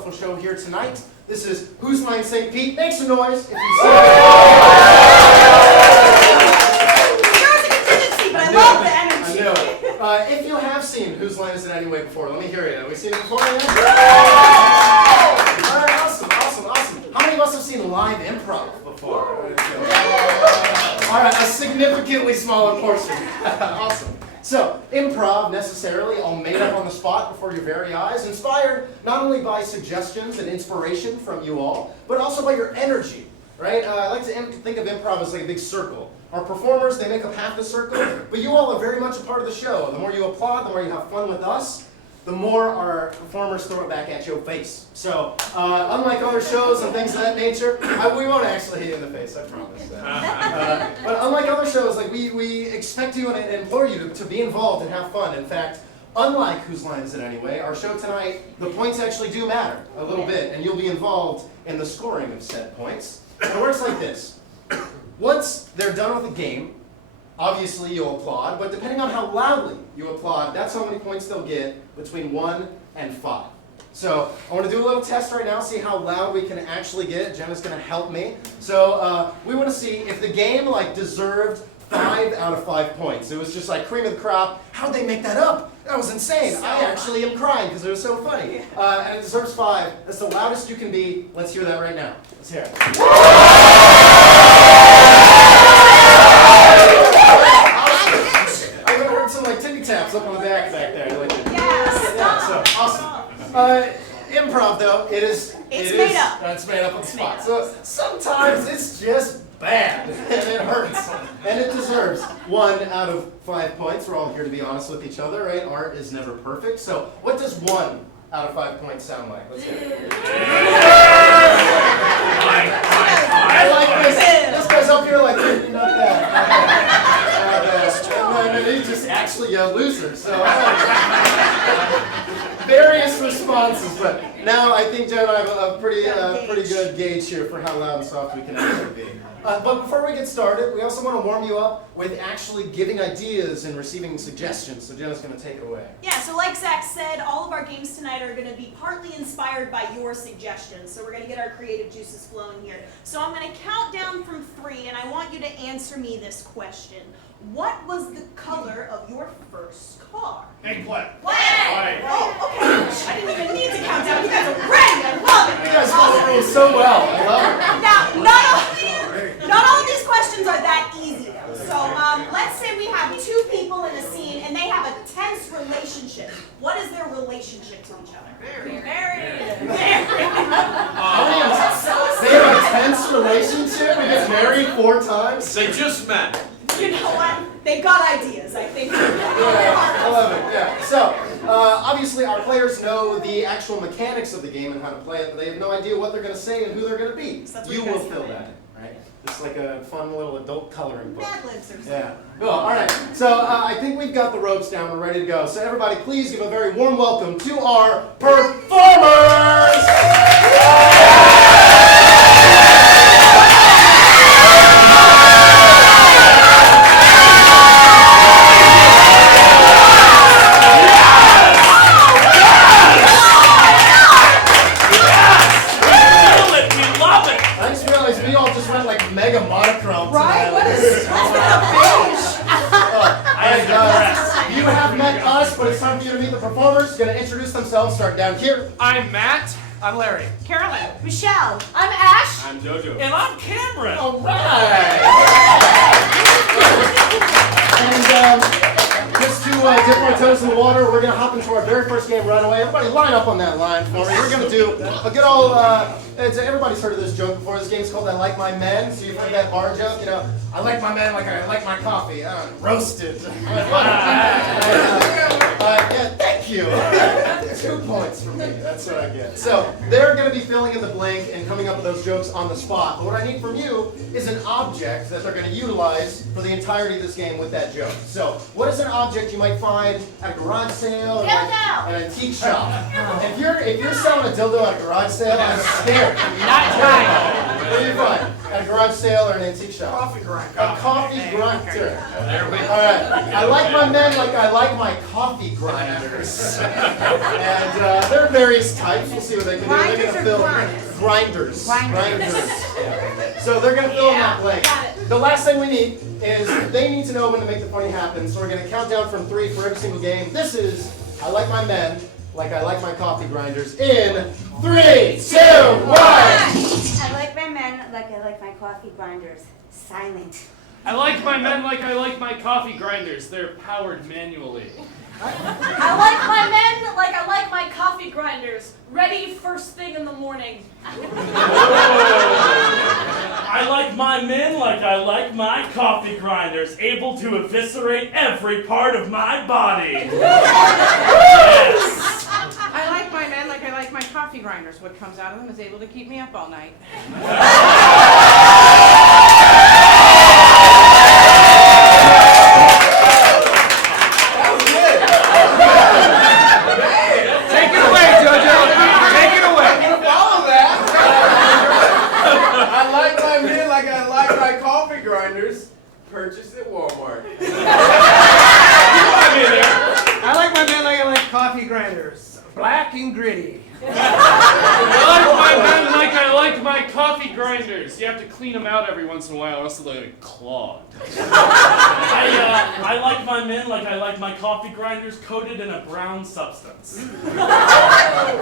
wonderful show here tonight. This is Whose Line St. Pete. Make some noise if you see it. There was a contingency, but I love the energy. I know. If you have seen Whose Line Is It Anyway before, let me hear you. Have we seen it before? Yeah? All right, awesome. How many of us have seen live improv before? All right, a significantly smaller portion. Awesome. So, improv, necessarily, all made up on the spot before your very eyes, inspired not only by suggestions and inspiration from you all, but also by your energy, right? I like to think of improv as like a big circle. Our performers, they make up half the circle, but you all are very much a part of the show. The more you applaud, the more you have fun with us, the more our performers throw it back at your face. So, unlike other shows and things of that nature, we won't actually hit you in the face, I promise. But unlike other shows, like we expect you and implore you to be involved and have fun. In fact, unlike Whose Line Is It Anyway, our show tonight, the points actually do matter a little bit, and you'll be involved in the scoring of said points. And it works like this. Once they're done with the game, obviously you'll applaud, but depending on how loudly you applaud, that's how many points they'll get between 1 and 5. So I want to do a little test right now, see how loud we can actually get. Jenna's going to help me. So we want to see if the game deserved 5 out of 5 points. It was just like cream of the crop. How'd they make that up? That was insane. I actually am crying because it was so funny. And it deserves 5. That's the loudest you can be. Let's hear that right now. Let's hear it. Taps up on the back there. So awesome. Improv though, it's made up. It's made up on the spot. So sometimes it's just bad and it hurts and it deserves 1 out of 5 points. We're all here to be honest with each other, right? Art is never perfect. So what does 1 out of 5 points sound like? Let's hear it. I like this. This guy's up here like not that. And they just actually yell loser. So various responses, but now I think Jen and I have a pretty good gauge here for how loud and soft we can actually be. But before we get started, we also want to warm you up with actually giving ideas and receiving suggestions. So Jenna's going to take it away. Yeah, so like Zach said, all of our games tonight are going to be partly inspired by your suggestions. So we're going to get our creative juices flowing here. So I'm going to count down from 3, and I want you to answer me this question. What was the color of your first car? Pink black. White. Oh, okay. I didn't even need to count down. You guys are ready. I love it. You guys follow the rules so well. I love it. Now, not all of these questions are that easy, though. So let's say we have 2 people in a scene, and they have a tense relationship. What is their relationship to each other? Married. They have a tense relationship? We get married 4 times? They just met. You know what? They've got ideas, I think. I love it, yeah. So, obviously our players know the actual mechanics of the game and how to play it, but they have no idea what they're going to say and who they're going to be. So you will fill that in, right? Just like a fun little adult coloring book. Mad Libs or something. Yeah. Cool, all right. So, I think we've got the ropes down. We're ready to go. So, everybody, please give a very warm welcome to our performers! Mega monochrome. Right? What is this? You have met us, but it's time for you to meet the performers. Going to introduce themselves. Start down here. I'm Matt. I'm Larry. Carolyn. Michelle. I'm Ash. I'm Jojo. And I'm Cameron. All right. And just to dip our toes in the water, we're going to hop into our very first game right away. Everybody line up on that line for me. We're going to do a good old, everybody's heard of this joke before. This game's called I Like My Men. So you've heard that bar joke, you know, I like my men like I like my coffee. Roasted. Yeah, thank you. 2 points for me. That's what I get. So they're going to be filling in the blank and coming up with those jokes on the spot. But what I need from you is an object that they're going to utilize for the entirety of this game with that joke. So what is an object you might find at a garage sale or at an antique shop? If you're selling a dildo at a garage sale, I'm scared. Not tonight. What do you find? At a garage sale or an antique shop? Coffee grinder. A coffee grinder. There we go. All right. I like my men like I like my coffee grinders. And there are various types. We'll see what they can do. They're going to fill grinders. Grinders. Yeah. So they're going to fill in that blank. got it. The last thing we need is they need to know when to make the funny happen. So we're going to count down from 3 for every single game. This is I like my men like I like my coffee grinders in 3, 2, 1. I like my men like I like my coffee grinders. Silent. I like my men like I like my coffee grinders. They're powered manually. I like my men like I like my coffee grinders, ready first thing in the morning. I like my men like I like my coffee grinders, able to eviscerate every part of my body. Yes. I like my men like I like my coffee grinders. What comes out of them is able to keep me up all night. Take it away, JoJo. Take it away. Follow that. I like my men like I like my coffee grinders. Purchased at Walmart. I like my men like I like coffee grinders. Black and gritty. I like my men like I like my coffee grinders. You have to clean them out every once in a while, or else they'll get clogged. I like my men like I like my coffee grinders coated in a brown substance. I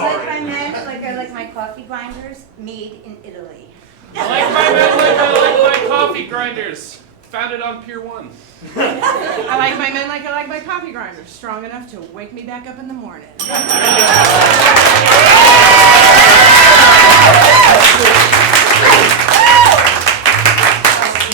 like my Sorry. men like I like my coffee grinders made in Italy. I like my men like I like my coffee grinders. Founded on Pier 1. I like my men like I like my coffee grinders, strong enough to wake me back up in the morning.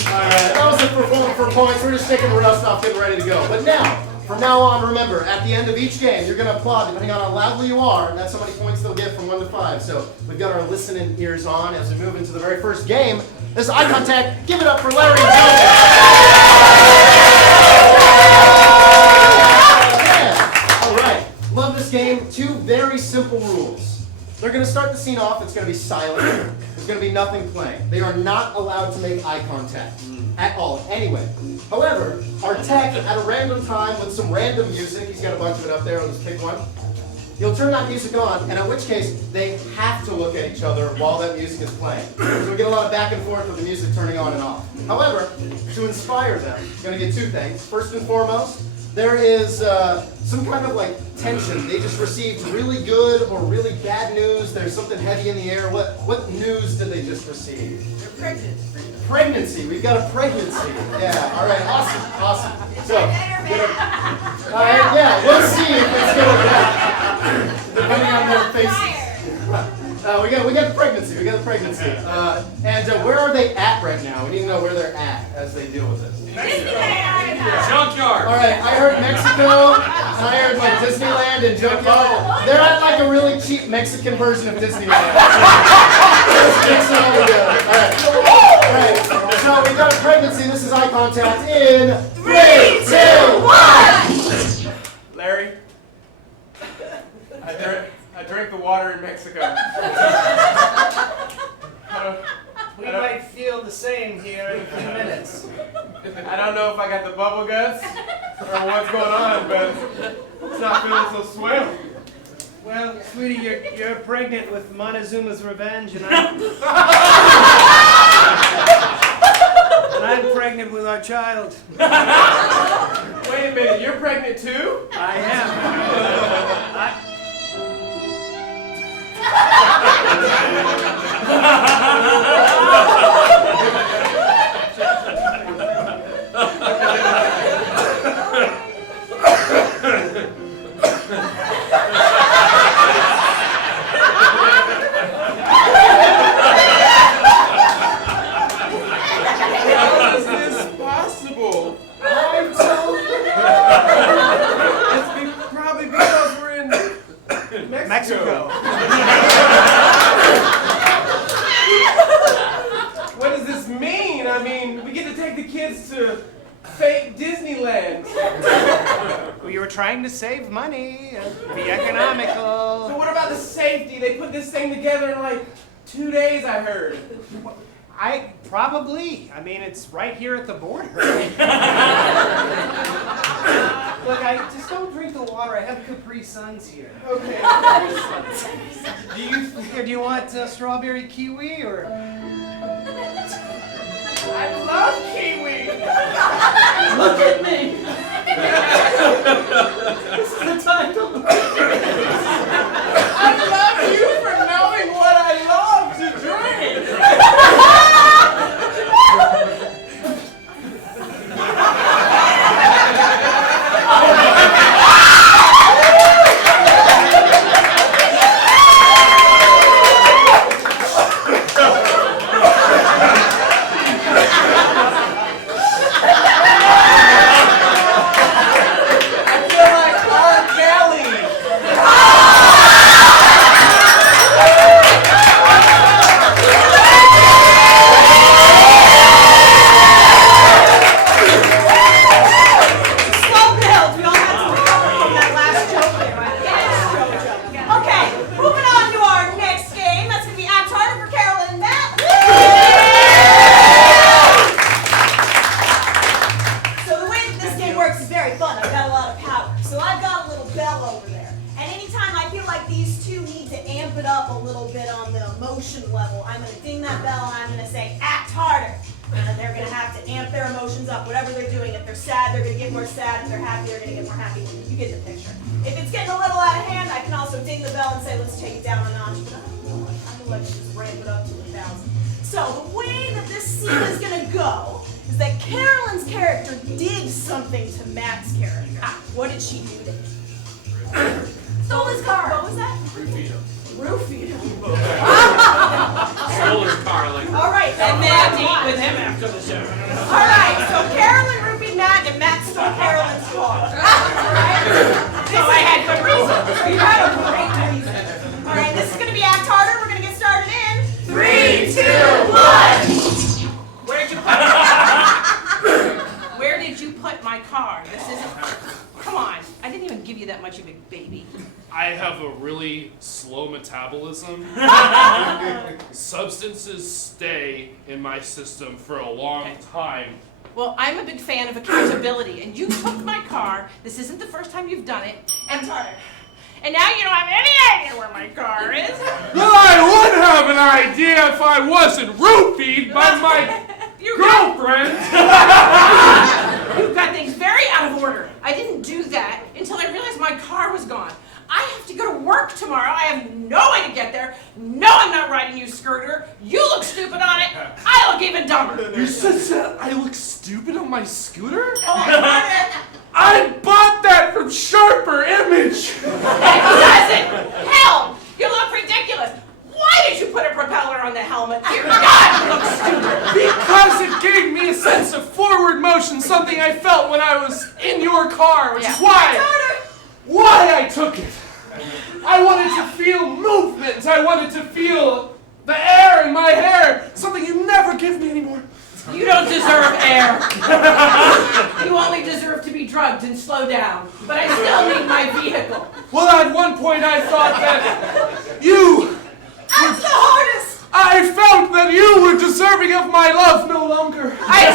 Alright, that was it for points. We're just taking the rust off, getting ready to go. But now, from now on, remember, at the end of each game, you're going to applaud depending on how loudly you are. That's how many points they'll get from 1 to 5. So we've got our listening ears on as we move into the very first game. This is eye contact. Give it up for Larry and Joe. Yeah. All right. Love this game. 2 very simple rules. They're going to start the scene off. It's going to be silent. There's going to be nothing playing. They are not allowed to make eye contact at all. Anyway, however, our tech at a random time with some random music, he's got a bunch of it up there, I'll just pick one. He'll turn that music on, and in which case, they have to look at each other while that music is playing. So we get a lot of back and forth with the music turning on and off. However, to inspire them, you're going to get 2 things. First and foremost, there is some kind of like tension. They just received really good or really bad news. There's something heavy in the air. What news did they just receive? They're pregnant. Pregnancy. We've got a pregnancy. Yeah. All right. Awesome. So, yeah. We'll see if it's gonna depending on their faces. We got the pregnancy. We got the pregnancy. And where are they at right now? We need to know where they're at as they deal with this. Junkyard. All right. I heard Mexico. And I heard like Disneyland and Junkyard. They're at like a really cheap Mexican version of Disneyland. Let's mix it all together. All right. So we got a pregnancy. This is eye contact in 3, 2, 1. Larry, I drank the water in Mexico. We might feel the same here in a few minutes. I don't know if I got the bubble guts or what's going on, but it's not feeling so swell. Well, sweetie, you're pregnant with Montezuma's revenge, and I'm pregnant with our child. Wait a minute, you're pregnant too? I am. How is this possible? Probably because we're in Mexico. What does this mean? I mean, we get to take the kids to fake Disneyland. We were trying to save money and be economical. So what about the safety? They put this thing together in like 2 days, I heard. Probably. I mean, it's right here at the border. Look, I just don't drink the water. I have Capri Suns here. Okay. Do you want strawberry kiwi or? I love kiwi. Look at me. This is the time to look. I love you for knowing what I love to drink. Substances stay in my system for a long time. Well, I'm a big fan of accountability, and you took my car. This isn't the first time you've done it. And now you don't have any idea where my car is. Well, I would have an idea if I wasn't roofied by my girlfriend. You've got things very out of order. I didn't do that until I realized my car was gone. I have to go to work tomorrow. I have no way to get there. No, I'm not riding you, Skirter. You look stupid on it. I look even dumber. You said I look stupid on my scooter? Oh, I I bought that from Sharper Image. It doesn't. Hell, you look ridiculous. Why did you put a propeller on the helmet? Dear God, you look stupid. Because it gave me a sense of forward motion, something I felt when I was in your car, which is why I took it. I wanted to feel movement. I wanted to feel the air in my hair, something you never give me anymore. You don't deserve air. You only deserve to be drugged and slow down. But I still need my vehicle. Well, at one point I thought that you... That's the hardest! I felt that you were deserving of my love no longer. I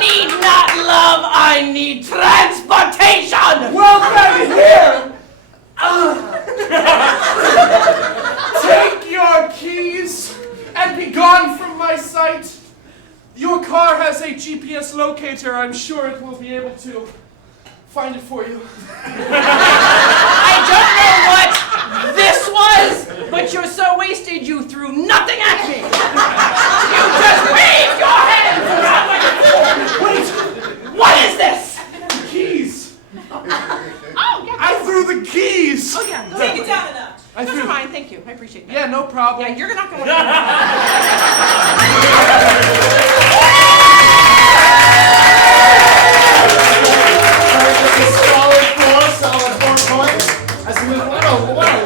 need not love, I need transportation! Well, then here! Take your keys and be gone from my sight. Your car has a GPS locator. I'm sure it will be able to find it for you. I don't know what this was, but you're so wasted you threw nothing at me. You just waved your hands around like a fool. Wait! What is this? The keys! Oh, yeah. I threw the keys! Oh, yeah. Take it down a notch. Never mind, thank you. I appreciate that. Yeah, no problem. Yeah, you're not going to... Solid 4 points. As we move, what a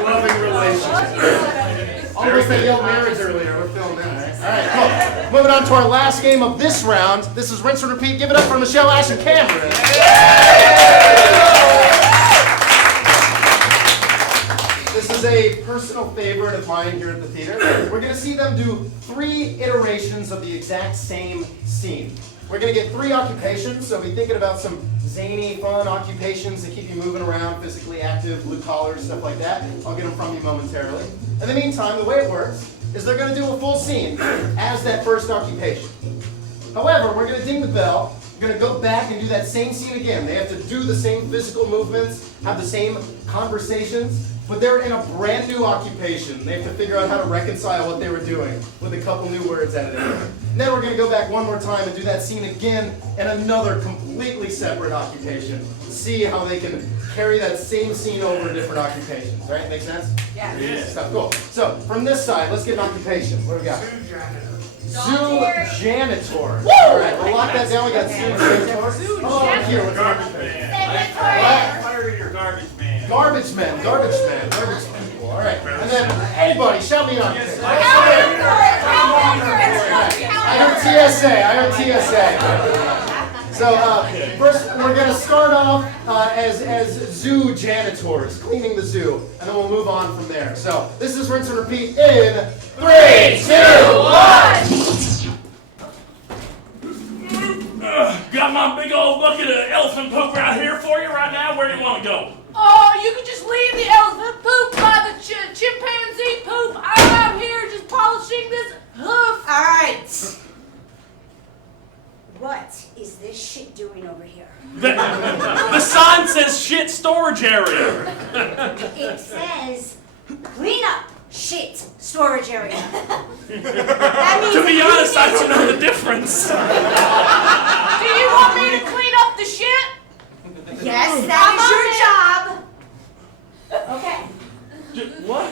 loving relationship. Almost a yelled marriage earlier. We're feeling that, right? All right, cool. Moving on to our last game of this round. This is rinse and repeat. Give it up for Michelle, Ash, and Cameron. This is a personal favorite of mine here at the theater. We're going to see them do 3 iterations of the exact same scene. We're going to get 3 occupations, so be thinking about some zany, fun occupations that keep you moving around, physically active, blue collar, stuff like that. I'll get them from you momentarily. In the meantime, the way it works is they're going to do a full scene as that first occupation. However, we're going to ding the bell. We're going to go back and do that same scene again. They have to do the same physical movements, have the same conversations, but they're in a brand new occupation. They have to figure out how to reconcile what they were doing with a couple new words added in. And then we're going to go back one more time and do that scene again in another completely separate occupation. See how they can carry that same scene over different occupations. Right? Make sense? Yeah. Stuff. Cool. So from this side, let's get an occupation. What do we got? Zoo janitor. All right, we'll lock that down. We got zoo janitor. Oh, here, what's our occupation? Fire your garbage man. Garbage man. Cool. All right. And then anybody, shout me an occupation. I heard TSA. So first, we're going to start off as zoo janitors, cleaning the zoo, and then we'll move on from there. So this is rinse and repeat in 3, 2, 1. Got my big old bucket of elephant poop right here for you right now. Where do you want to go? Oh, you can just leave the elephant poop by the chimpanzee poop. I'm out here just polishing this hoof. All right. What is this shit doing over here? The sign says shit storage area. It says clean up shit storage area. That means To be that honest, you I need don't know the difference. Do you want me to clean up the shit? Yes, that is your job. Okay. What?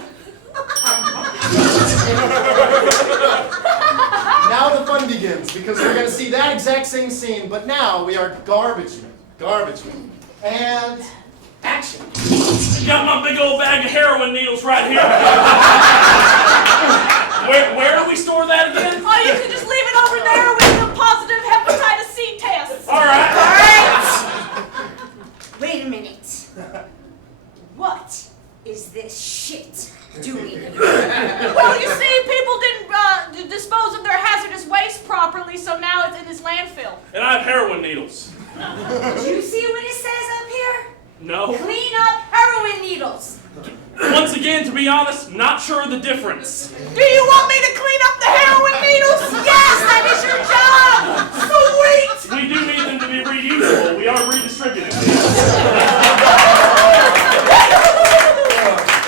Now the fun begins, because we're going to see that exact same scene, but now we are garbage men. And action. Got my big old bag of heroin needles right here. Where do we store that again? Oh, you can just leave it over there with the positive hepatitis C test. All right. Wait a minute. What is this shit doing? Well, you see, people didn't dispose of their hazardous waste properly, so now it's in this landfill. And I have heroin needles. Do you see what it says up here? No. Clean up heroin needles. Once again, to be honest, not sure of the difference. Do you want me to clean up the heroin needles? Yes, that is your job. Sweet! We do need them to be reusable. We are redistributing these.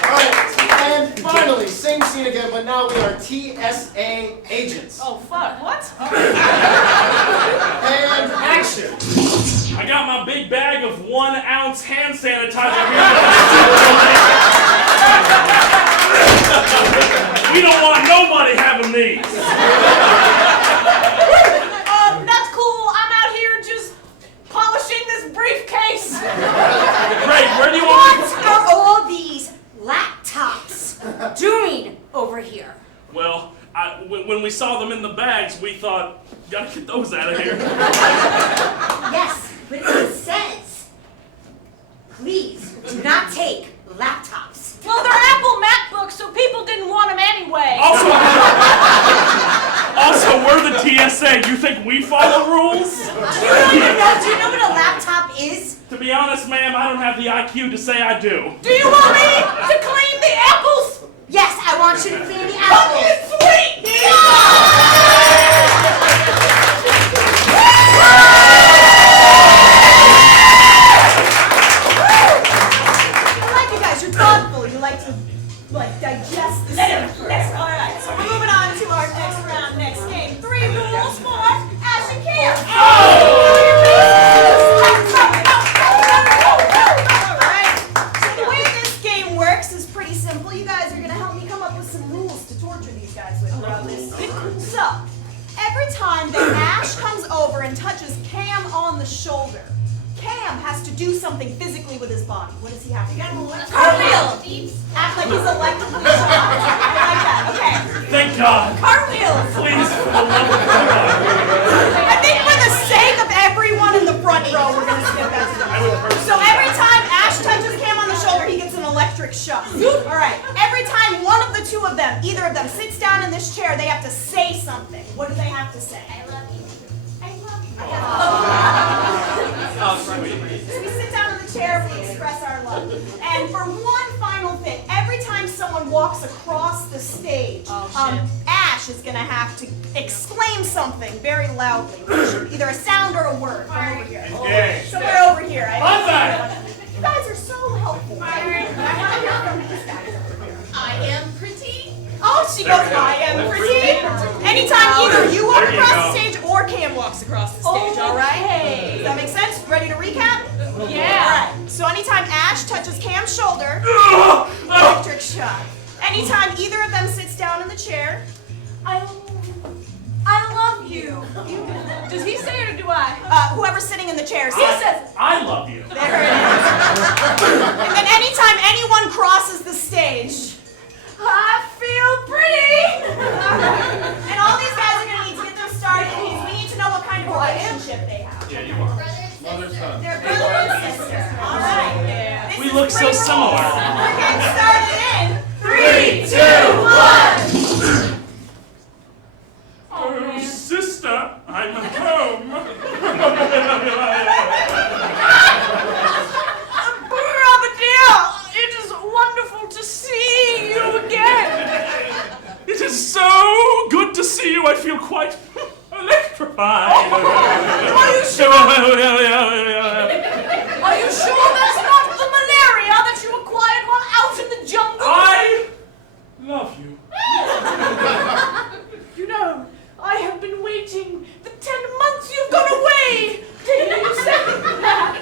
All right, and finally, same scene again, but now we are TSA agents. Oh, fuck, what? And action. I got my big bag of 1 ounce hand sanitizer here. We don't want nobody having these. That's cool. I'm out here just polishing this briefcase. Great, where do you want What are all these laptops doing over here? Well, when we saw them in the bags, we thought, gotta get those out of here. Yes, but it says, please do not take laptops. Well, they're Apple MacBooks, so people didn't want them anyway. Also, we're the TSA. Do you think we follow rules? Do you know what a laptop is? To be honest, ma'am, I don't have the IQ to say I do. Do you want me to clean the apples? Yes, I want you to clean the apples. Sweet! I like you guys. You're thoughtful. You like to digest the stuff. All right. So we're moving on to our next round, next game. 3 rules for Ash and Cam. All right. So the way this game works is pretty simple. You guys are gonna help me come up with some rules to torture these guys with throughout this. So every time that Ash comes over and touches Cam on the shoulder, Cam has to do something physically with his body. What does he have to do? Cartwheel! Act like he's electrically shocked. I like that. Okay. Thank God. Cartwheels! Please, for the love of God. I think for the sake of everyone in the front row, we're going to skip that. So every time Ash touches Cam on the shoulder, he gets an electric electric shock. All right, every time one of the two of them, either of them, sits down in this chair, they have to say something. What do they have to say? I love you. I love you. Oh, sweet. So we sit down in the chair, we express our love. And for one final thing, every time someone walks across the stage, Ash is gonna have to exclaim something very loudly. Either a sound or a word. Come over here. Engage. Somewhere over here. Bonsai. You guys are so helpful. I want to hear from these guys over here. I am pretty. Oh, she goes, I am pretty. Anytime either you walk There you across go. the stage or Cam walks across the stage, all right? Does that make sense? Ready to recap? Yeah. All right. So anytime Ash touches Cam's shoulder, Oh, electric shock. Anytime either of them sits down in the chair, I love you. Does he say it or do I? whoever's sitting in the chair He says, says, I love you. there it is. And then anytime anyone crosses the stage, I feel pretty. and all these guys are going to need to get them started because we need to know what kind of relationship they have. Yeah, you are. Brother, sister. They're brother and sister. All right. This We is look so free roll. similar. We're getting started in 3, 2, 1. Oh, sister, I'm home. Brother dear, it is wonderful to see you again. It is so good to see you. I feel quite electrified. Are you sure? Are you sure that's not the malaria that you acquired while out in the jungle? I love you. You know, I have been waiting the 10 months you've gone away to hear you say that.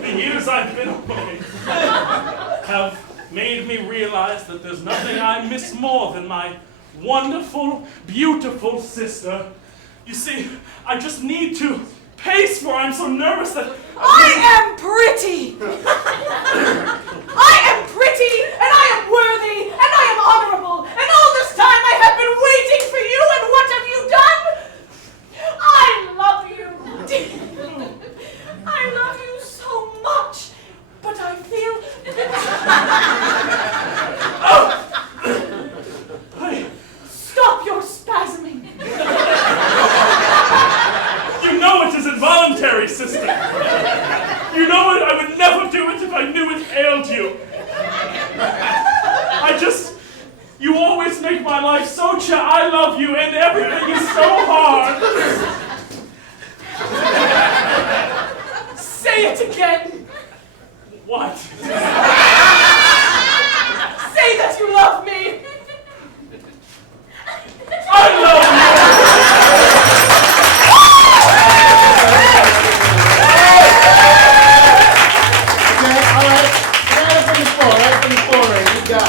The years I've been away have made me realize that there's nothing I miss more than my wonderful, beautiful sister. You see, I just need to pace for I'm so nervous that I am pretty! I am pretty, and I am worthy, and I am honorable, and all this time I have been waiting for you, and what have you done? I love you. I love you so much, but I feel Stop your spasming. you know it is involuntary, sister. You know it. I would never do it if I knew it ailed you. You always make my life so I love you, and everything is so hard. Say it again. What? Say that you love me. I love you. Okay, all right. Right from the floor, Ray. We got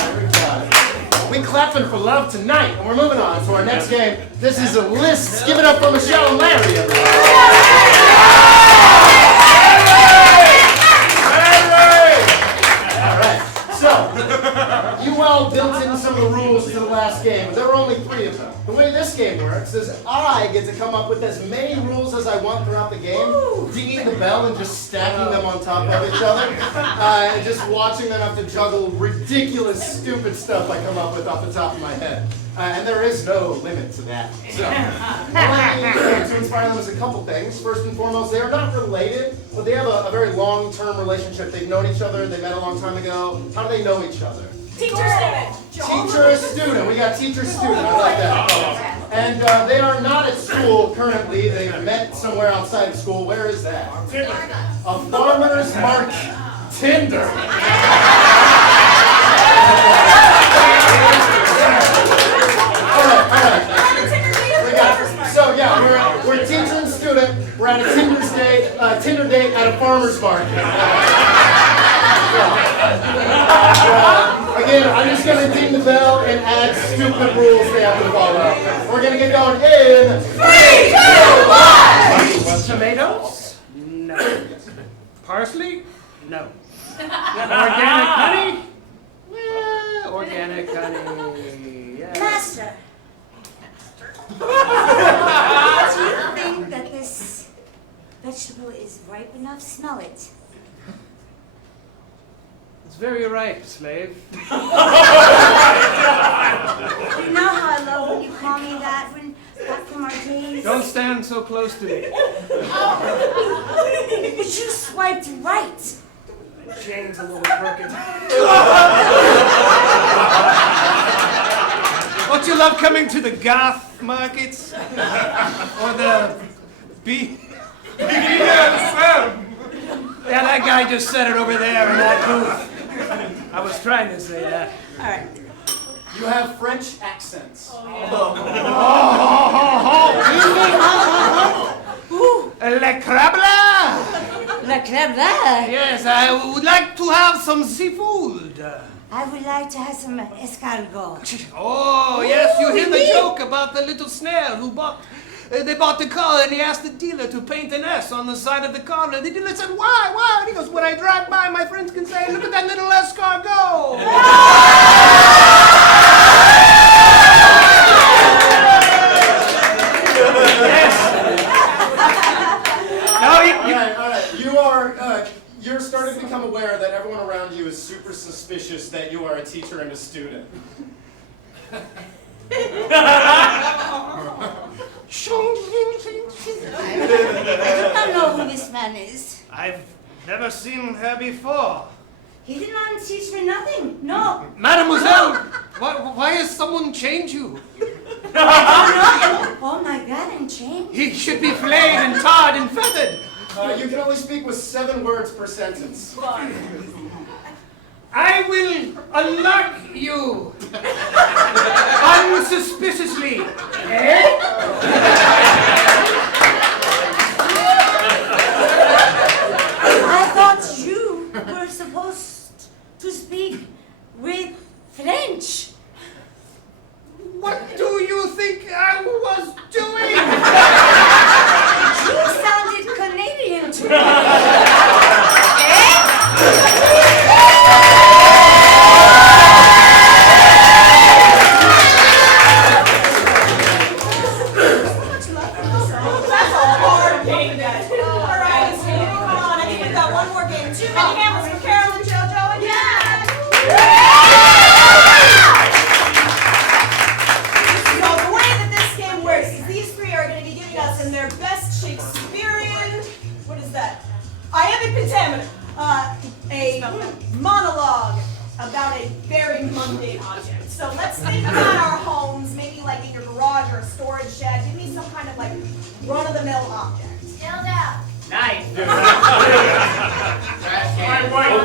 it. We clapping for love tonight, and we're moving on to our next game. This is a list. Give it up for Michelle and Larry. All right. So, you all built in some of the rules to the last game, but there were only 3 of them. The way this game works is I get to come up with as many rules as I want throughout the game, dinging the bell and just stacking them on top of each other, and just watching them have to juggle ridiculous, stupid stuff I come up with off the top of my head. And there is no limit to that. So, to inspire them is a couple things. First and foremost, they are not related, but they have a very long-term relationship. They've known each other, they met a long time ago. How do they know each other? Teacher-student. Teacher-student. We got teacher-student. I like that. And they are not at school currently. They've met somewhere outside of school. Where is that? A farmer's market. Tinder. All right. We got it. So yeah, we're teacher and student. We're at a Tinder date at a farmer's market. Again, I'm just going to ding the bell and add stupid rules they have to follow. We're going to get going in 3, 2, 1! Tomatoes? No. Parsley? No. Organic honey? Yeah, organic honey. Yes. Master. Do you think that vegetable is ripe enough? Smell it. It's very ripe, slave. You know how I love when you call me that when back from our days? Don't stand so close to me. But you swiped right. Chain's a little crooked. Don't you love coming to the goth markets? Or the BDSM? Yeah, that guy just said it over there in that booth. I was trying to say that. All right. You have French accents. Le crabe là! La crème là. Yes, I would like to have some seafood. I would like to have some escargot. Oh, yes, you hear the joke about the little snail who bought... they bought the car and he asked the dealer to paint an S on the side of the car. And the dealer said, why? Why? And he goes, when I drive by, my friends can say, look at that little escargot. Yes. No, All right. You're starting to become aware that everyone around you is super suspicious that you are a teacher and a student. I do not know who this man is. I've never seen her before. He did not teach me nothing. No. Mademoiselle, why has someone chained you? Oh my God, I'm chained. He should be flayed and tarred and feathered. You can only speak with 7 words per sentence. I will unlock you unsuspiciously. Eh? I thought you were supposed to speak with French. What do you think I was doing? You sounded Canadian to me. That's a hard game, guys. All right, so come on. I think we've got one more game. Too many hammers for Carolyn, JoJo, and Dad. So the way that this game works is these 3 are going to be giving us in their best Shakespearean, what is that? Iambic pentameter. A monologue about a very mundane object. So let's think about our homes, maybe like in your garage or a storage shed. Give me some kind of like run-of-the-mill object. Dildo. Nice. A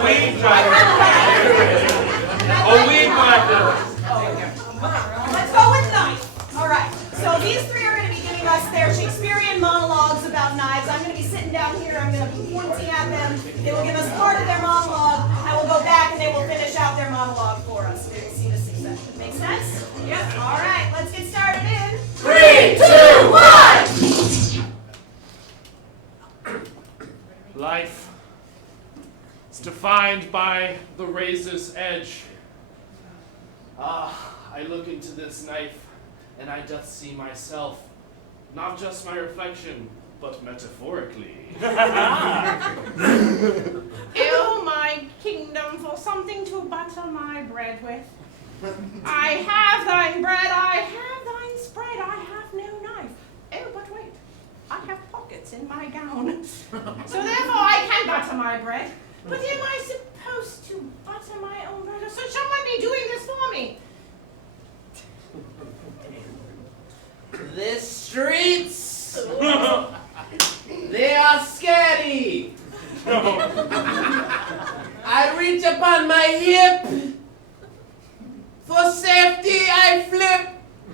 weed whacker. A weed whacker. Let's go with knife. All right. So these 3 are going to be giving us their Shakespearean monologues about knives. I'm going to be sitting down here. I'm going to be pointing at them. They will give us part of their monologue. I will go back and they will finish out their monologue for us. We will see the succession. Make sense? Yep. All right. Let's get started in 3, 2, 1. Life is defined by the razor's edge. I look into this knife, and I doth see myself, not just my reflection, but metaphorically. Ill my kingdom for something to butter my bread with. I have thine bread, I have thine spread, I have no knife. Oh, but wait, I have pockets in my gown. So therefore I can butter my bread. But am I supposed to butter my own bread, or so someone be doing this for me? The streets, they are scary. I reach upon my hip. For safety, I flip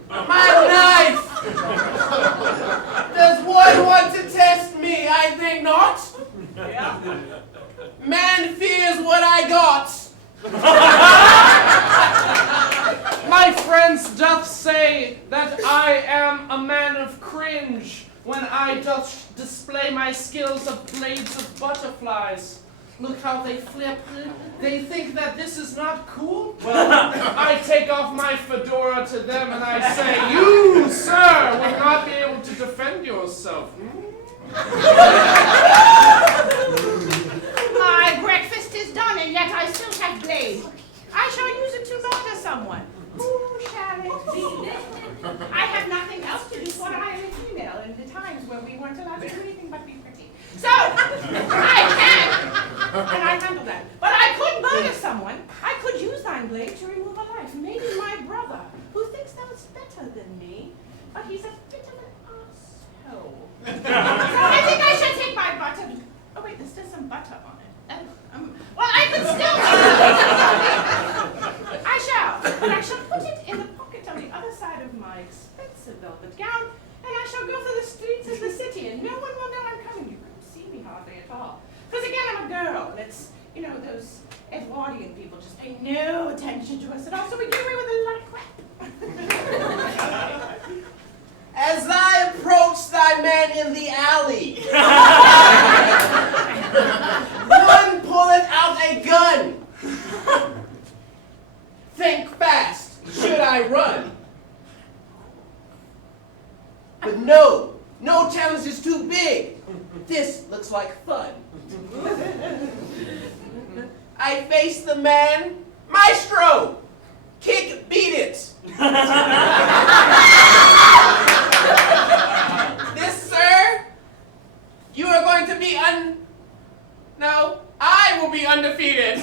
my knife. Does one want to test me? I think not. Yeah. Man fears what I got. My friends doth say that I am a man of cringe when I doth display my skills of blades of butterflies. Look how they flip. They think that this is not cool? Well, I take off my fedora to them and I say, you, sir, will not be able to defend yourself. Hmm? yet I still have blade. I shall use it to murder someone. Who shall it be? I have nothing else to do, for I am a female in the times when we weren't allowed to do anything but be pretty. So, I can, and I handle that. But I could murder someone. I could use thine blade to remove a life. Maybe my brother, who thinks thou is better than me, but he's a bit of an asshole. So I think I should take my butter. Oh wait, there's still some butter on it. Well, I could still. I shall, but I shall put it in the pocket on the other side of my expensive velvet gown, and I shall go through the streets of the city, and no one will know I'm coming. You couldn't see me hardly at all. Because again, I'm a girl, and it's, you know, those Edwardian people just pay no attention to us at all, so we get away with a lot of crap. As I approach thy man in the alley, one pulleth out a gun. Think fast, should I run? But no challenge is too big. This looks like fun. I face the man, Maestro, kick, beat it. This, sir, you are going to be No, I will be undefeated.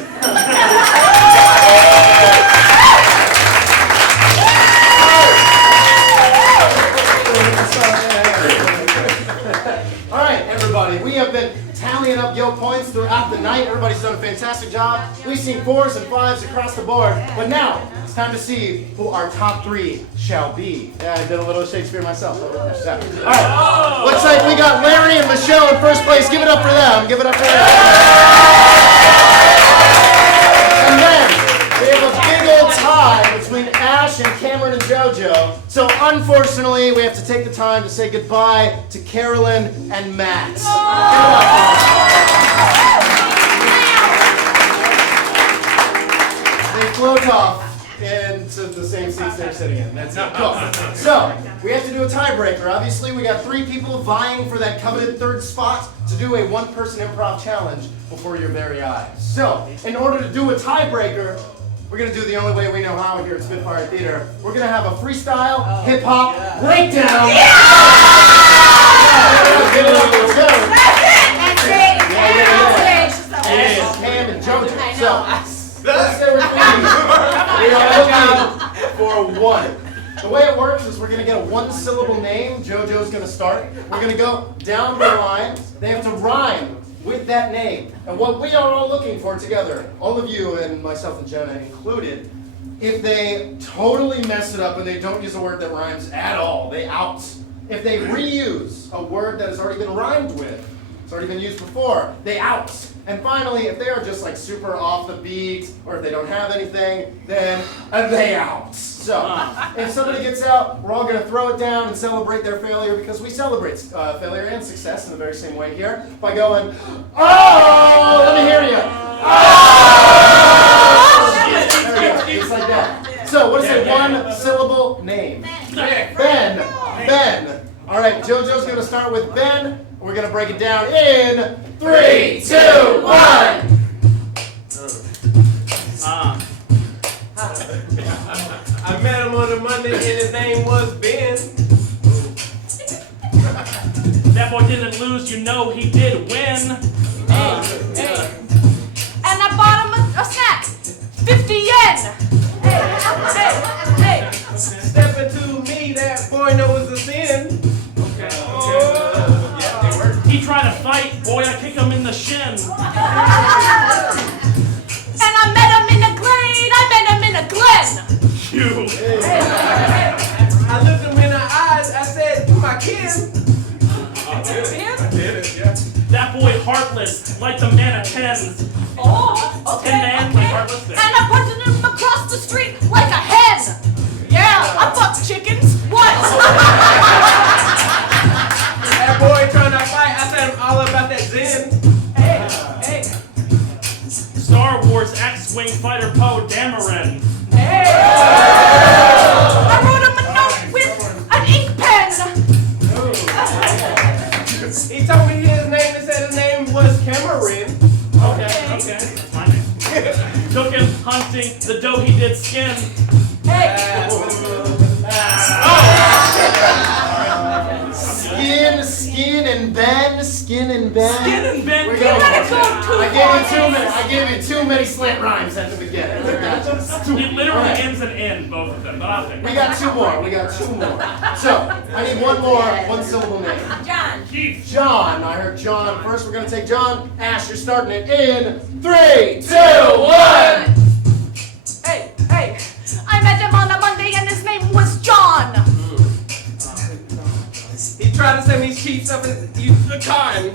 All right, everybody, we have been tallying up yo points throughout the night. Everybody's done a fantastic job. We've seen 4s and 5s across the board, but now it's time to see who our top 3 shall be. Yeah, I did a little Shakespeare myself. All right, looks like we got Larry and Michelle in first place. Give it up for them. Give it up for them. And then we have a big old tie between Ash and Cameron and JoJo. So unfortunately, we have to take the time to say goodbye to Carolyn and Matt. They float off into the same seats they're sitting in. That's it. Cool. So, we have to do a tiebreaker. Obviously, we got 3 people vying for that coveted 3rd spot to do a 1-person improv challenge before your very eyes. So, in order to do a tiebreaker, we're going to do the only way we know how here at Spitfire Theater. We're going to have a freestyle hip-hop breakdown. That's it. Cam and JoJo. So, let's say we're we are looking for a 1. The way it works is we're going to get a 1-syllable name. JoJo's going to start. We're going to go down the line. They have to rhyme with that name. And what we are all looking for together, all of you and myself and Jenna included, if they totally mess it up and they don't use a word that rhymes at all, they out. If they reuse a word that has already been rhymed with, it's already been used before, they out. And finally, if they are just like super off the beat, or if they don't have anything, then they out. So, if somebody gets out, we're all going to throw it down and celebrate their failure, because we celebrate failure and success in the very same way here, by going, oh, let me hear you. Oh! There we go, just like that. So, what is a 1-syllable name? Ben. Ben. All right, JoJo's going to start with Ben. We're going to break it down in 3, 2, 1. I met him on a Monday and his name was Ben. That boy didn't lose, you know he did win. And I bought him a snack. 50 yen. Hey. Step into me, that boy knows a sin. He tried to fight, boy, I kick him in the shin. And I met him in a glade. I met him in a glen. You. I looked him in the eyes, I said, you my kid. That boy heartless, like the man at 10. Oh, okay. 10 man, Okay. heartless. And I punted him across the street like a hen. Yeah, I fucked chickens. What? That boy trying to fight, I said him all about that zen. Hey. Star Wars X-Wing Fighter Poe Dameron. Hey. I wrote him a note with an ink pen. He told me his name and said his name was Cameron. Okay, that's my name. Took him hunting, the dough he did skin. Skin and bend, skin and bend. Skin and bend. We're going. I gave you too many slant rhymes at the beginning. It literally ends in N, both of them, but I'll take it. We got two more. So, I need one more, one syllable name. John. Keith. John. I heard John first. We're going to take John. Ash, you're starting it in 3, 2, 1. Hey, I met him on a Monday and his name was John. He tried to send me cheap stuff and used the time.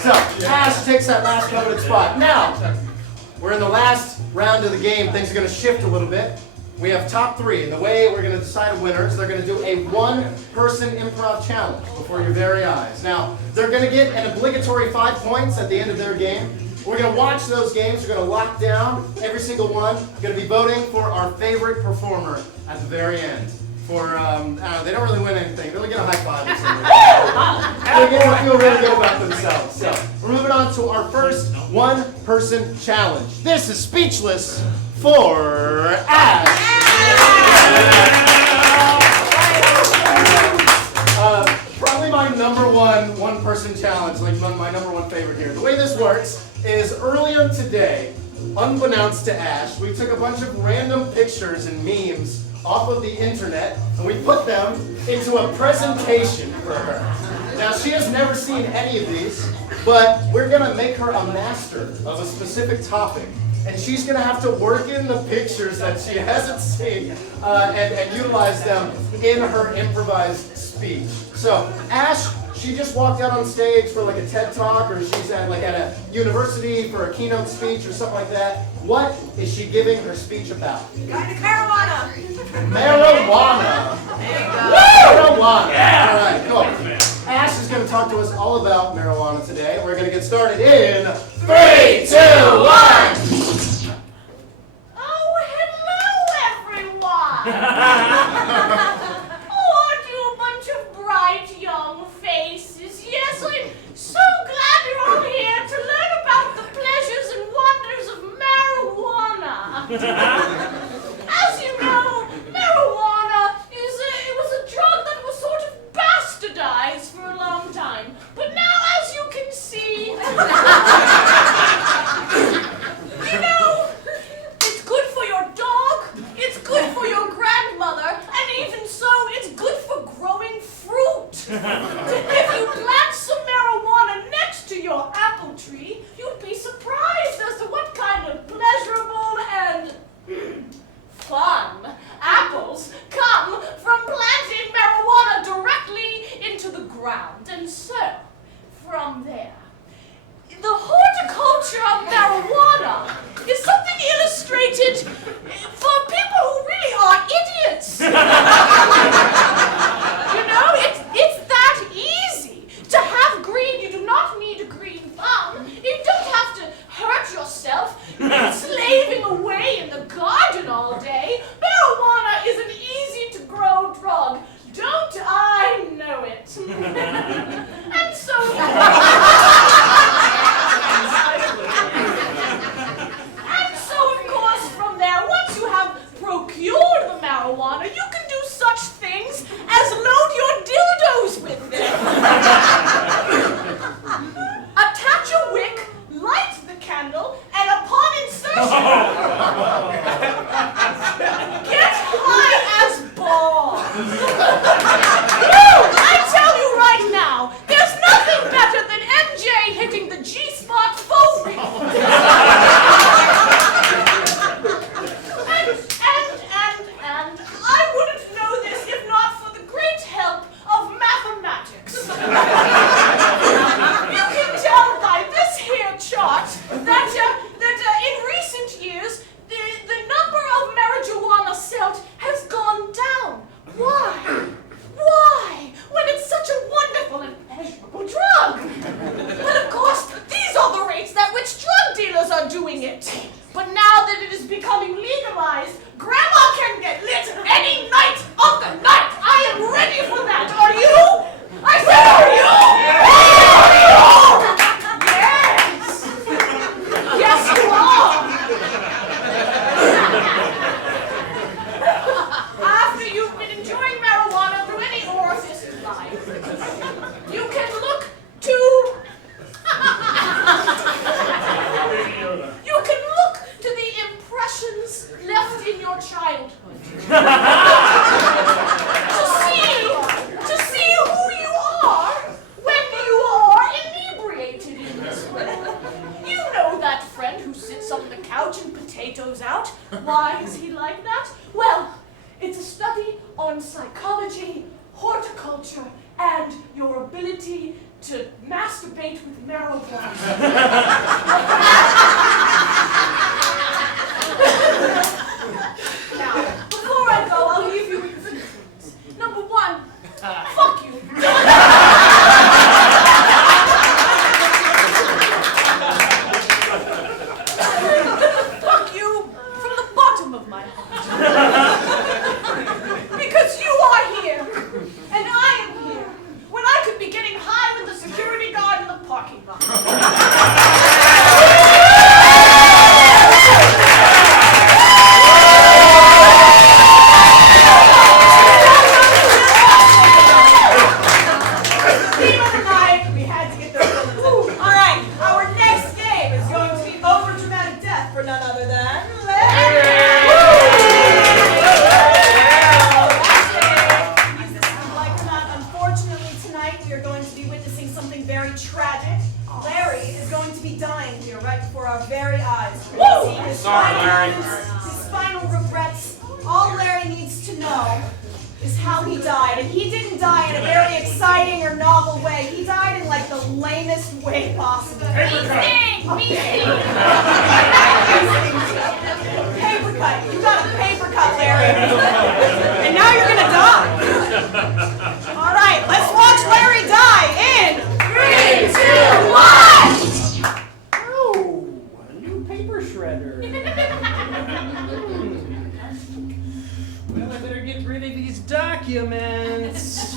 So, Ash takes that last coveted spot. Now, we're in the last round of the game. Things are going to shift a little bit. We have top 3, and the way we're going to decide winners, they're going to do a one-person improv challenge before your very eyes. Now, they're going to get an obligatory 5 points at the end of their game. We're going to watch those games. We're going to lock down every single one. We're going to be voting for our favorite performer at the very end. For, they don't really win anything. They'll get a high five or something. They're going to feel really good about themselves. So, we're moving on to our first one-person challenge. This is Speechless for Ash. Probably my number one-person challenge, like my number one favorite here. The way this works is earlier today, unbeknownst to Ash, we took a bunch of random pictures and memes off of the internet and we put them into a presentation for her. Now she has never seen any of these, but we're gonna make her a master of a specific topic. And she's going to have to work in the pictures that she hasn't seen and utilize them in her improvised speech. So, Ash, she just walked out on stage for like a TED Talk, or she's at a university for a keynote speech or something like that. What is she giving her speech about? Marijuana. Marijuana. There you go. Marijuana. Yeah. All right, cool. Ash is going to talk to us all about marijuana today. We're going to get started in 3, 2, 1. Oh, hello, everyone. Oh, aren't you a bunch of bright young faces? Yes, I'm so glad you're all here to learn about the pleasures and wonders of marijuana. As you know, marijuana was a drug that was sort of bastardized for a long time. But now, as you can see, you know, it's good for your dog, it's good for your grandmother, and even so, it's good for growing fruit. If you plant some marijuana next to your apple tree, you'd be surprised as to what kind of pleasurable and on psychology, horticulture, and your ability to masturbate with marijuana. Now, before I go, I'll leave you with a few things. Number one, fuck you. Fuck you from the bottom of my heart. Because you are here, and I am here, when I could be getting high with the security guard in the parking lot. His final regrets. All Larry needs to know is how he died. And he didn't die in a very exciting or novel way. He died in like the lamest way possible. Paper cut. Paper cut. You got a paper cut, Larry. And now you're gonna die. All right, let's watch Larry die in 3, 2, 1. Oh, a new paper shredder. Well, I better get rid of these documents.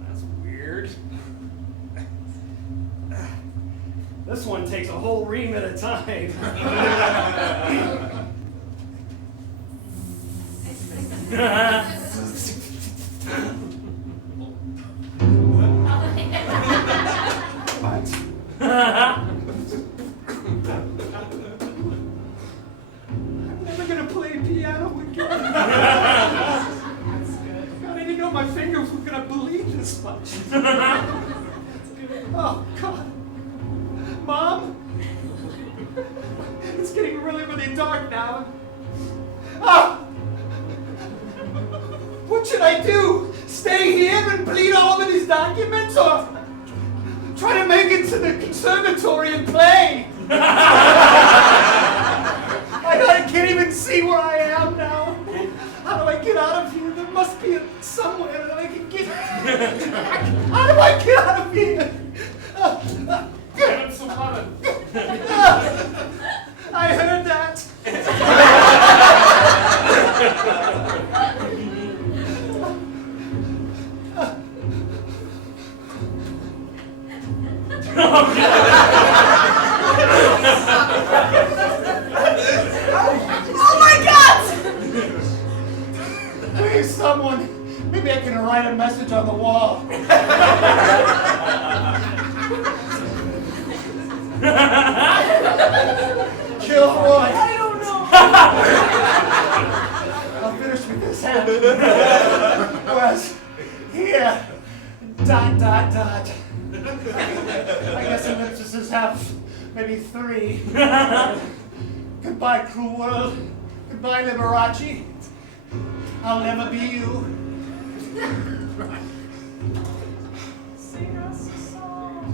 That's weird. This one takes a whole ream at a time. I'm never gonna play piano again. God, I didn't know my fingers were gonna bleed this much. Oh, God. Mom? It's getting really, really dark now. Ah! What should I do? Stay here and bleed all of these documents, or try to make it to the conservatory and play? I can't even see where I am now. How do I get out of here? There must be somewhere that I can get. How do I get out of here? Get him some lemon. I heard that. Oh my God! Please, someone. Maybe I can write a message on the wall. Kill Roy. I don't know. I'll finish with this hand. Was here. ... I guess ellipses have maybe 3. Goodbye, cruel world. Goodbye, Liberace. I'll never be you. Sing us a song.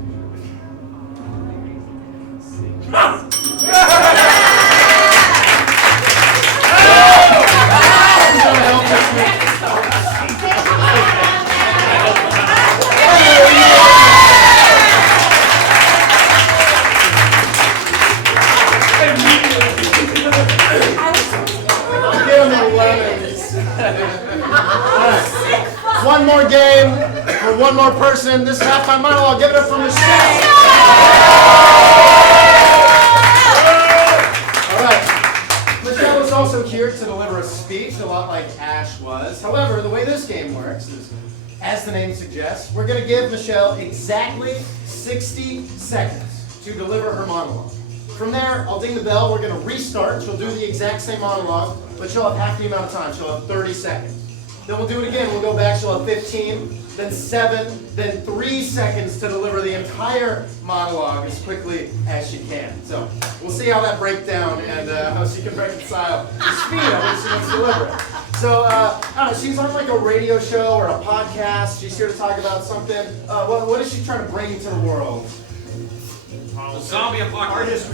One more game for one more person. This halftime monologue. Give it up for Michelle. All right. Michelle is also here to deliver a speech, a lot like Ash was. However, the way this game works is, as the name suggests, we're going to give Michelle exactly 60 seconds to deliver her monologue. From there, I'll ding the bell. We're going to restart. She'll do the exact same monologue, but she'll have half the amount of time. She'll have 30 seconds. Then we'll do it again. We'll go back. She'll have 15, then 7, then 3 seconds to deliver the entire monologue as quickly as she can. So we'll see how that breaks down and how she can reconcile the speed at which she wants to deliver it. So, I don't know, she's on like a radio show or a podcast. She's here to talk about something. What is she trying to bring to the world? The zombie apocalypse.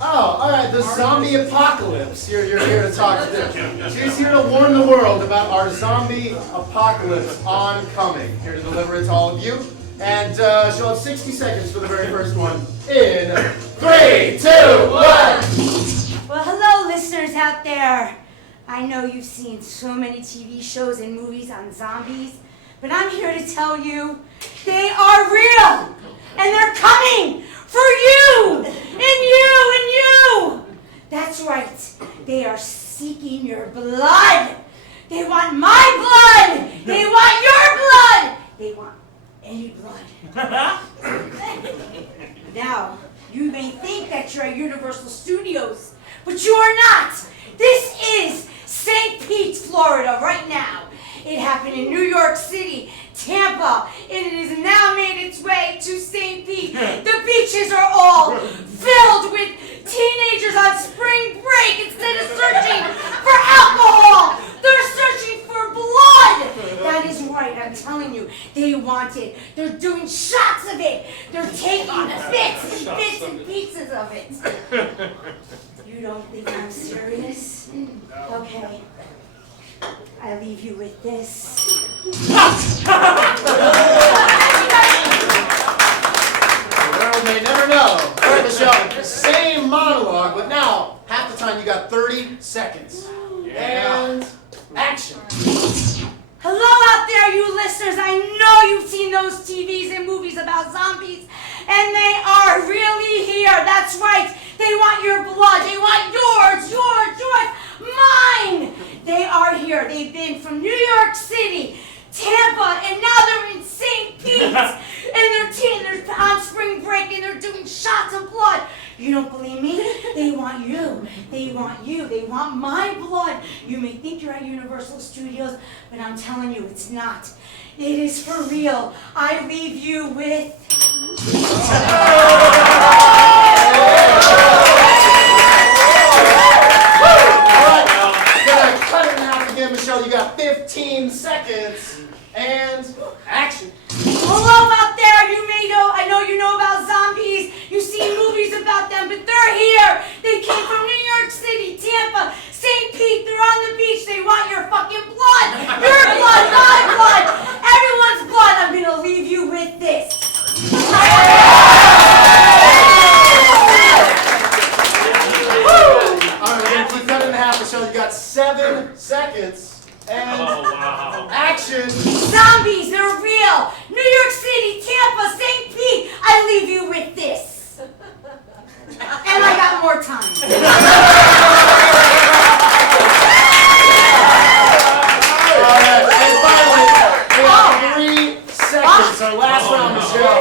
Oh, all right, the zombie apocalypse. You're here to talk to. She's here to warn the world about our zombie apocalypse oncoming. Here to deliver it to all of you. And she'll have 60 seconds for the very first one. In 3, 2, 1. Well, hello, listeners out there. I know you've seen so many TV shows and movies on zombies, but I'm here to tell you they are real, and they're coming for you, and you, and you. That's right. They are seeking your blood. They want my blood. They want your blood. They want any blood. Now, you may think that you're at Universal Studios, but you are not. This is St. Pete, Florida, right now. It happened in New York City, Tampa, and it has now made its way to St. Pete. The beaches are all filled with teenagers on spring break. Instead of searching for alcohol, they're searching for blood. That is right, I'm telling you, they want it. They're doing shots of it. They're taking bits and bits and pieces of it. You don't think I'm serious? Okay. I leave you with this. The world may never know. All right, Michelle, same monologue, but now, half the time you got 30 seconds. And action. Hello out there, you listeners. I know you've seen those TVs and movies about zombies, and they are really here. That's right. They want your blood. They want yours, mine. They are here. They've been from New York City, Tampa, and now they're in St. Pete. And they're on spring break, and they're doing shots of blood. You don't believe me? They want you. They want you. They want my blood. You may think you're at Universal Studios, but I'm telling you, it's not. It is for real. I leave you with... Michelle, you got 15 seconds, and action. Hello out there, I know you know about zombies, you've seen movies about them, but they're here. They came from New York City, Tampa, St. Pete, they're on the beach, they want your fucking blood. Your blood, my blood, everyone's blood. I'm gonna leave you with this. Alright, we're gonna keep that in half, Michelle. You got 7 seconds. And action! Zombies, they're real! New York City, Tampa, St. Pete, I leave you with this. And I got more time. Alright, and finally, we have 3 seconds. Our last round, Michelle.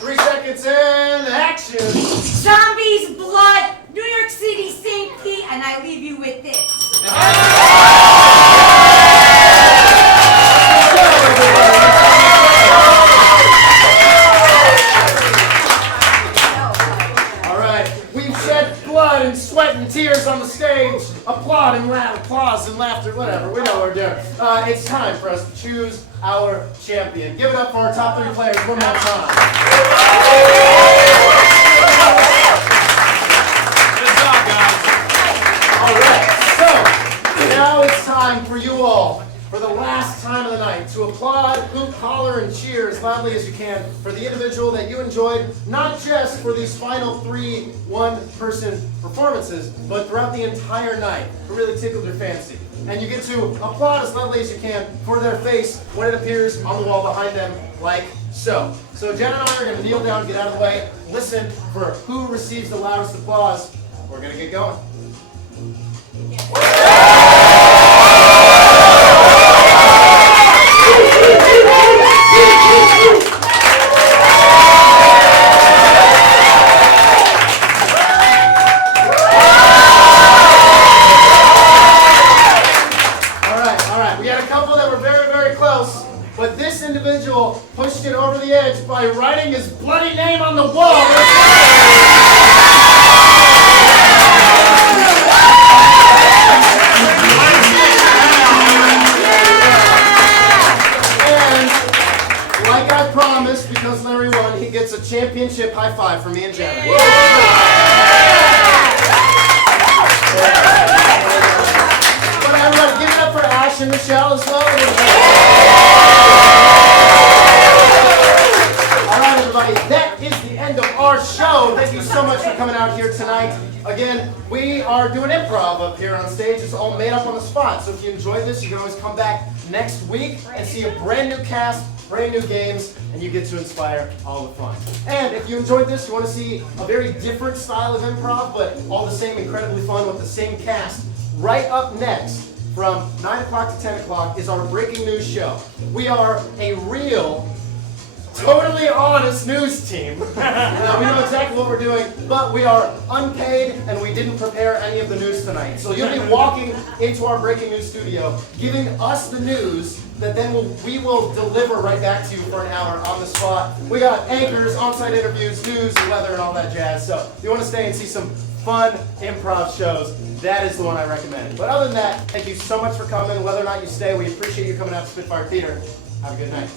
3 seconds and action! Zombies, blood, New York City, St. Pete, and I leave you with this. Alright, we've shed blood and sweat and tears on the stage. Applause and laughter, whatever. We know what we're doing. It's time for us to choose our champion. Give it up for our top 3 players one more time. Good job, guys. Alright, so now it's time for you all, for the last time of the night, to applaud, hoop, holler, and cheer as loudly as you can for the individual that you enjoyed, not just for these final 3 one-person performances, but throughout the entire night, who really tickled your fancy. And you get to applaud as loudly as you can for their face when it appears on the wall behind them, like so. So Jen and I are going to kneel down, get out of the way, listen for who receives the loudest applause. We're going to get going. But this individual pushed it over the edge by writing his bloody name on the wall. championship high five for me and Jenna. But everybody, give it up for Ash and Michelle as well. All right, everybody, that is the end of our show. Thank you so much for coming out here tonight. Again, we are doing improv up here on stage. It's all made up on the spot. So if you enjoyed this, you can always come back next week and see a brand new cast, brand new games, and you get to inspire all the fun. And if you enjoyed this, you want to see a very different style of improv, but all the same incredibly fun with the same cast, right up next from 9 o'clock to 10 o'clock is our breaking news show. We are a real, totally honest news team. We know exactly what we're doing, but we are unpaid and we didn't prepare any of the news tonight. So you'll be walking into our breaking news studio, giving us the news that then we will deliver right back to you for an hour on the spot. We got anchors, on-site interviews, news, weather, and all that jazz. So if you want to stay and see some fun improv shows, that is the one I recommend. But other than that, thank you so much for coming. Whether or not you stay, we appreciate you coming out to Spitfire Theater. Have a good night.